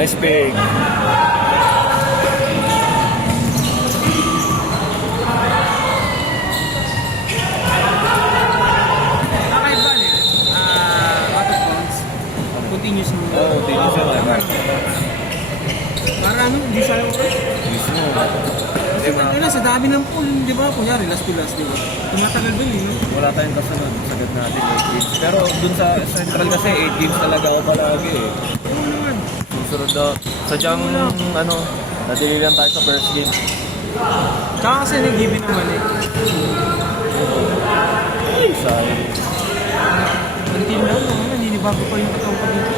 Nice pick. Kahit ba niya? Out of bounds. Continuous mo. Oo, tinis yun. Para ano, hindi sa oras. Mismo. Diba? Ano sa dami ng pool, di ba? Kunyari, last to last, di ba? Tumatagal ba yun, no? Wala tayong kasunod. Sagat natin 8 games. Pero dun sa Central kasi 8 games talaga ako palagi eh. Oo naman. Susunod na. Sadyang ano, nadili lang tayo sa first game. Tsaka kasi nag-given naman eh. Ay, sayang. Until now, naman, naninibago pa yung katawang pa dito.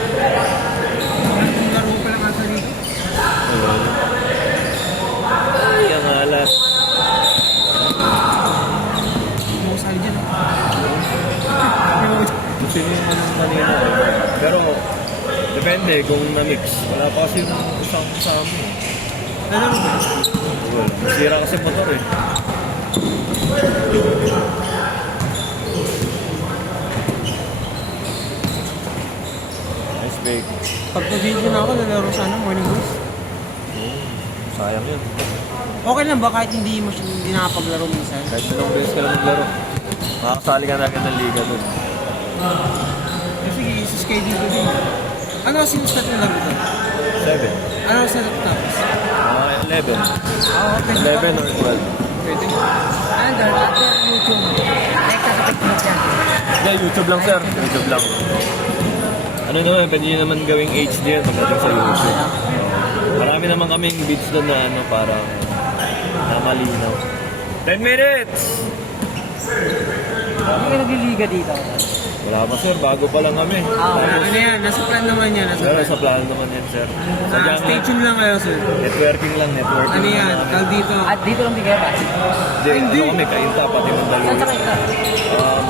Ang laro pa lang ata dito. Ay, ang alat. Musay dyan. Gusto niyo yung ano kanina. Pero, depende kung na-mix. Wala pa kasi yung isang kasama eh. Nalaro ba? Wala. Sira kasi motor eh. Nice bake. Pag nag-video na ako, nalaro sana, morning boys. Sayang yun. Okay lang ba kahit hindi mo siya hindi nakapaglaro minsan? Kahit dalawang beses ka lang maglaro. Makakasali ka na agad ng liga doon. Sige, isa-schedule ko din. Ano kasi yung start ng laro doon? 7. Ano sa laptops? 11. Okay. 11 or 12. Pwede. Under, after YouTube. Direkta sa Facebook yan. Yeah, YouTube lang sir. YouTube lang. Ano naman, pwede nyo naman gawing HD yan pagdating sa YouTube. Marami naman kaming beats doon na ano, parang na malinaw. 10 minutes! Hindi ka nagliliga dito. Wala pa sir, bago pa lang kami. Ano yan? Nasa plan naman yan. Nasa Pero plan. sa plano naman yan sir. Sadyang Stay tuned lang kayo, sir. networking lang, networking. Ano yan? lang Tag dito. At dito lang di kayo ba? Hindi, ano kami, Kainta, pati Saan Mandaluyong. sa kita?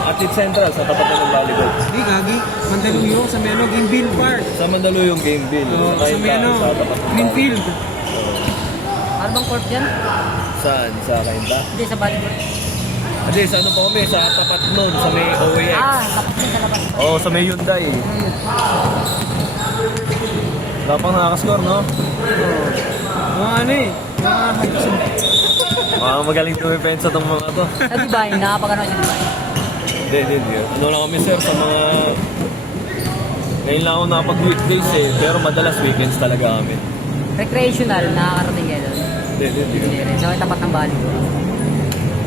Athlete Central, sa tapat ng volleyball. Hindi, gagi. Mandaluyong sa Meno, Gimbin Park. Sa Mandaluyong Game Bill. Sa Meno, Greenfield. Ano bang court yan? Saan? Sa Kainta? Hindi, sa volleyball. Hindi, sa ano pa kami, sa tapat nun, sa may OAX. Tapos din sa labas. Oo, sa may Hyundai. Wala pang nakakascore, no? Mga ano eh. Mga hagsin. Mga magaling tumipensa tong mga to. Sa Dubai, nakapagano sa Dubai. Hindi. Ano lang kami, sir, sa mga... Ngayon lang ako nakapag-weekdays eh, pero madalas weekends talaga kami. Recreational, nakakarating kayo doon. Hindi. Hindi rin. Sa tapat ng volleyball.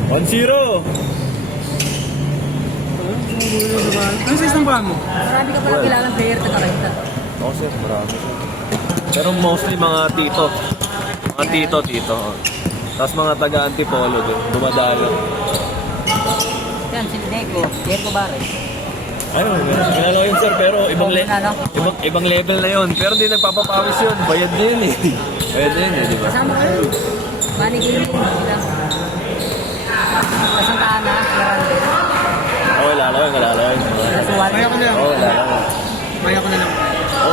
1-0! Ano sa isang ba mo? Marami ka palang kilalang player na kakita. Oo, sir, marami. Pero mostly mga tito. Mga tito. Tapos mga taga-antipolo din, dumadalo. Yan, si Neko, Diego Barres. Ayun, ginalaw yun sir, pero ibang level na yun. Pero hindi nagpapapawis yun, bayad na yun eh. Bayad na yun eh, di ba? Kasama ko yun. Manigilin sila. Sa Santa Ana, Larande. Oo, lalawin. Sa Suwal. Maya ko na lang. Oo, lalawin. Maya ko na lang.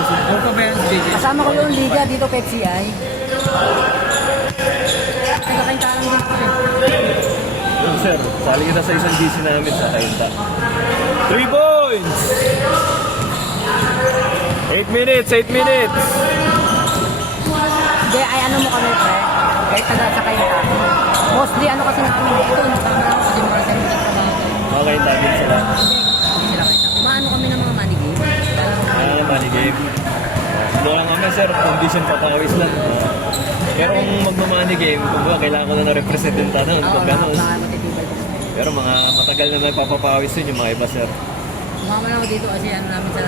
Ano pa ba yan si JJ? Kasama ko yung liga dito, PepsiI. Nagkakaintalang din ko eh. Yun sir, sali kita sa isang GC namin sa Kainta. 3 points! 8 minutes! Hindi, ay ano mo kami, pre. Kahit taga sa kayo. Mostly, ano kasi namin dito, nakama lang kasi mga seminar ka ba? Mga Kainta din sila. Hindi sila kita. Maano kami ng mga money game? Money game. Ano lang kami sir, condition patawis lang. Pero kung magma-money game, kung kailangan ko na na-represent yung tanong, pag gano'n. Matitibay ko. Pero mga matagal na nagpapapawis yun yung mga iba sir. Sumama lang ako dito kasi ano namin sa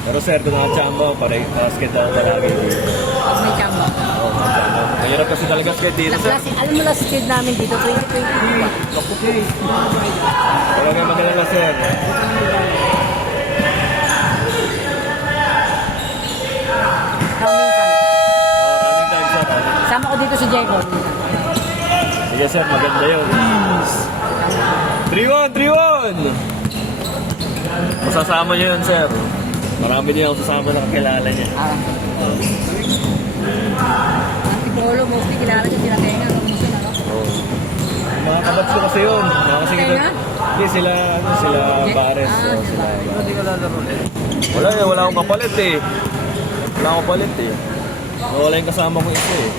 Pero sir, kung nakachamba, parang basket ako palagi. pag may chamba. Oo, nakachamba. Mahirap kasi talaga skate dito sir. Alam mo last kid namin dito, 2022. Wala kayo magalala sir. Running time sir. Sama ko dito si Diego. Sige sir, maganda yun. 3-1! Masasama niyo yun sir. Marami din ako sasama na kakilala niya. Antipolo, mostly kilala niya sila Tenga. Kamusin, ano? Oo. Mga kabats ko kasi yun. Mga kasi Tenga? Hindi sila, sila Bares. Sila. Hindi ka lalaro ulit. Wala akong kapalit eh. Wala akong kapalit eh. Wala yung kasama ko isa eh.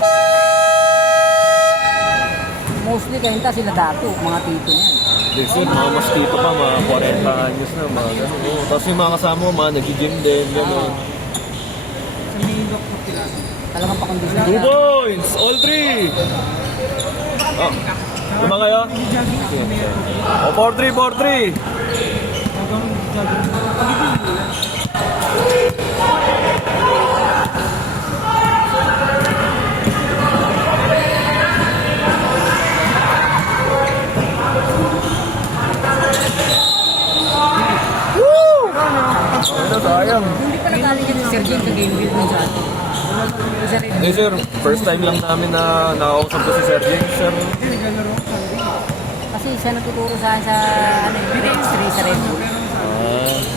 Mostly kainta sila dato, mga tito niyan. Hindi sir, mga mas dito pa, mga 40 anyos na, mga gano'n. Oo, tapos yung mga kasama ko, mga nag-gym din, gano'n. Sa Mindok po sila. Talagang pakondisyon 2 points! All 3! Oh, lima kayo? Oh, 4-3, 4-3! Hanggang jogging. Ano, sayang. Hindi pa nagaling yan si Sir Jane sa game build ng sa atin. Isa rin. Hindi sir, first time lang namin na nakausap ko si Sir James, sir. Hindi, naglalaro ko. Kasi siya natuturo sa akin sa ano, X3 sa Red Bull.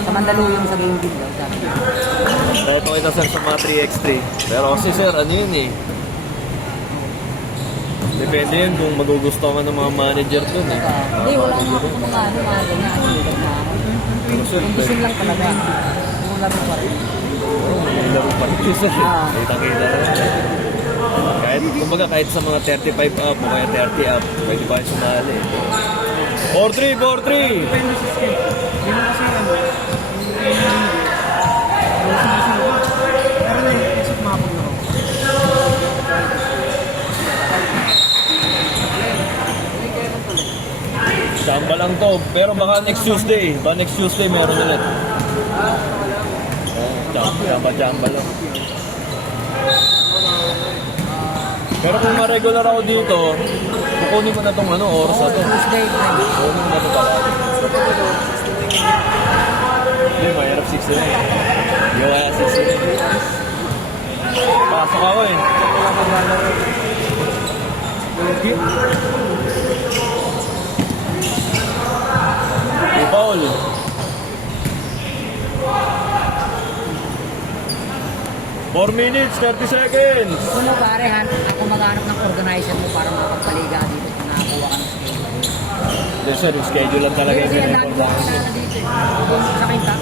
Sa Mandaluyong sa game build daw. Sabi. Dahil ko kita sir sa mga 3x3. Pero kasi sir, ano yun eh. Depende yun kung magugustuhan ng mga manager dun eh. Hindi, wala nga ako sa mga ano, mga ganyan. Ano, lugar na ako. Pero sir, Kondisyon lang talaga. Yung laro pa rin. may laro pa rin sir. Ah. Kita-kita rin. Kahit, kumbaga kahit sa mga 35 up o kaya 30 up, pwede pa yung sumali. 4-3, 4-3! Depende sa skill. Hindi mo kasi ano. Pero na yung isip makapaglaro. Chamba lang to. Pero baka next Tuesday. Baka next Tuesday meron ulit. Chamba lang. Pero kung ma-regular ako dito, kukunin ko na tong ano, oras na to. Tuesday time. Kukunin ko na to pala. Hindi, mahirap 6 na eh. Hindi ko kaya 6 na eh. Pasok ako eh. May foul. Four minutes, 30 seconds. Kung mo pare, ako maghanap ng organizer mo para makapagpaliga dito kung nakakuha ka ng schedule. Hindi sir, yung schedule lang talaga yung Kasi ang dami ko pinag-organize. kilala dito eh. Doon sa kinta.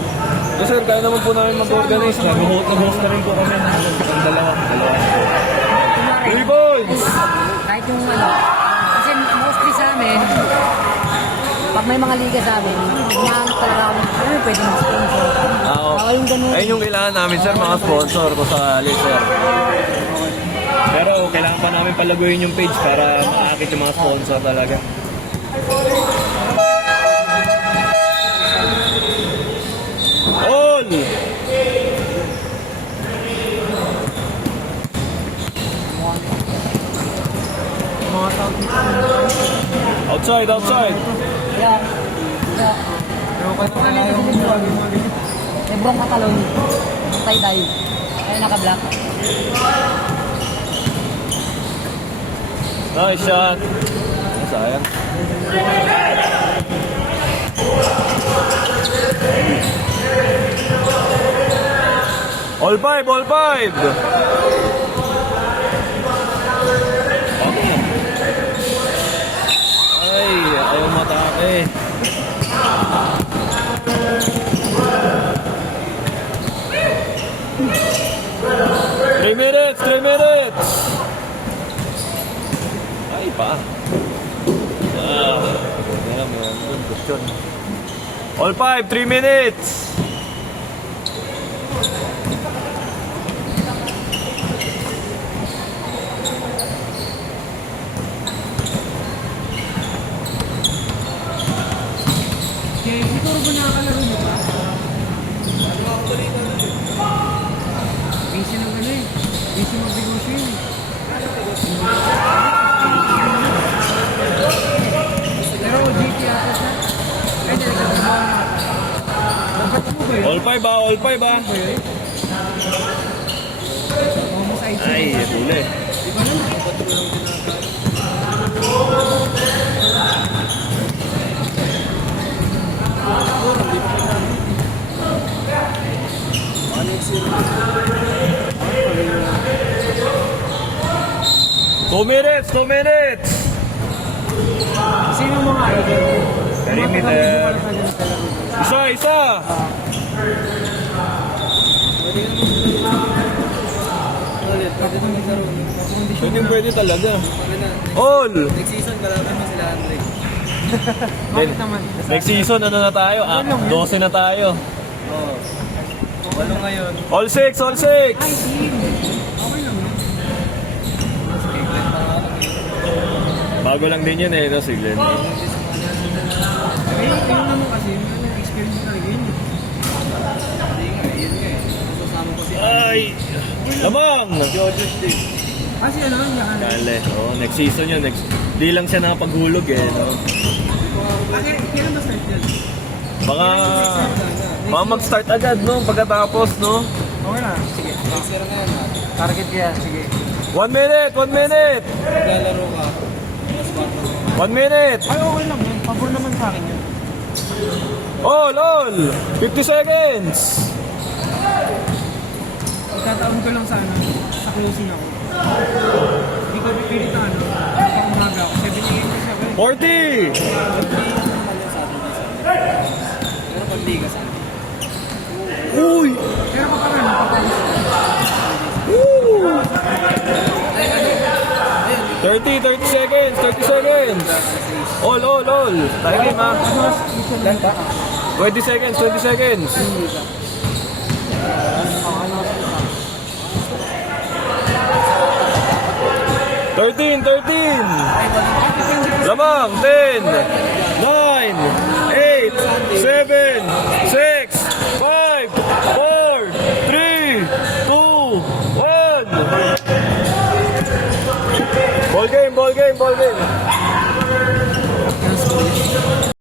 Yes sir, kaya naman po namin mag-organize. Nag-host na rin po kami ng dalawa. Kunwari, 3 points! kahit yung ano, kasi mostly sa amin, pag may mga liga sa amin, umahanap talaga ako ng pwede mag-sponsor. Baka yung ganun. Ayun yung kailangan namin sir, mga sponsor ko sa sir. Pero kailangan pa namin palaguin yung page para makakit yung mga sponsor talaga. All! Mga tao dito. Outside, outside! Kaya, Pero kaya yung mga ganyan. Lebron Catalon, tie-dye. Kaya naka-black. Nice shot! Sayang. All five, all five! Ay, ayaw matake. 3 minutes, 3 minutes! Ay, pa. All five, 3 minutes! Kaya siguro ba nakakalaro mo ba? Busy ng ano eh. Busy mag-negosyo yun. Pero GT ata siya. Ay, talaga ba? Dapat mo ba yun? All five ba? All five ba? Almost ID. Ay, huli. Two minutes, 2 minutes! Sino mga idol? Perimeter. Isa, isa! Pwede talaga. All! Next season, kalaban mo sila, Andre. Then, Bakit naman? next season, ano na tayo? 12 na tayo. Oo. Walo ngayon. All 6, all 6! Okay lang yun. Bago lang din yun eh, no, si Glenn. Ayun naman kasi, experience talaga yun. Hindi nga, yun nga eh. Kasama ko si Ay! Lamang! Jojo din. Kasi ano, yan. Dale, oh, next season yun. Di lang siya nakapaghulog eh, no? Kasi, kailan ba start yan? Baka mag-start agad, no? Pagkatapos, no? Okay na, sige. Next year na yan ha. Target yan, sige. 1 minute! 1 minute! Maglalaro ka. Mas bago. 1 minute! Ay, okay lang yun. Pabor naman sa akin yun. All! 50 seconds! Itataon ko lang sana sa closing ako. Hindi ko pipilit na ano. Sa umaga ako. 7 a.m. kasi ako eh. 40! Pero pag liga sa akin. Uy! Pero kapag ano, kapag 30 seconds! 30 seconds! All! Tayo game, ha? 20 seconds! 20 seconds! 13! Lamang! 10! 9! 8! 7! 6! 5! 4! 3! 2! 1! Ball game!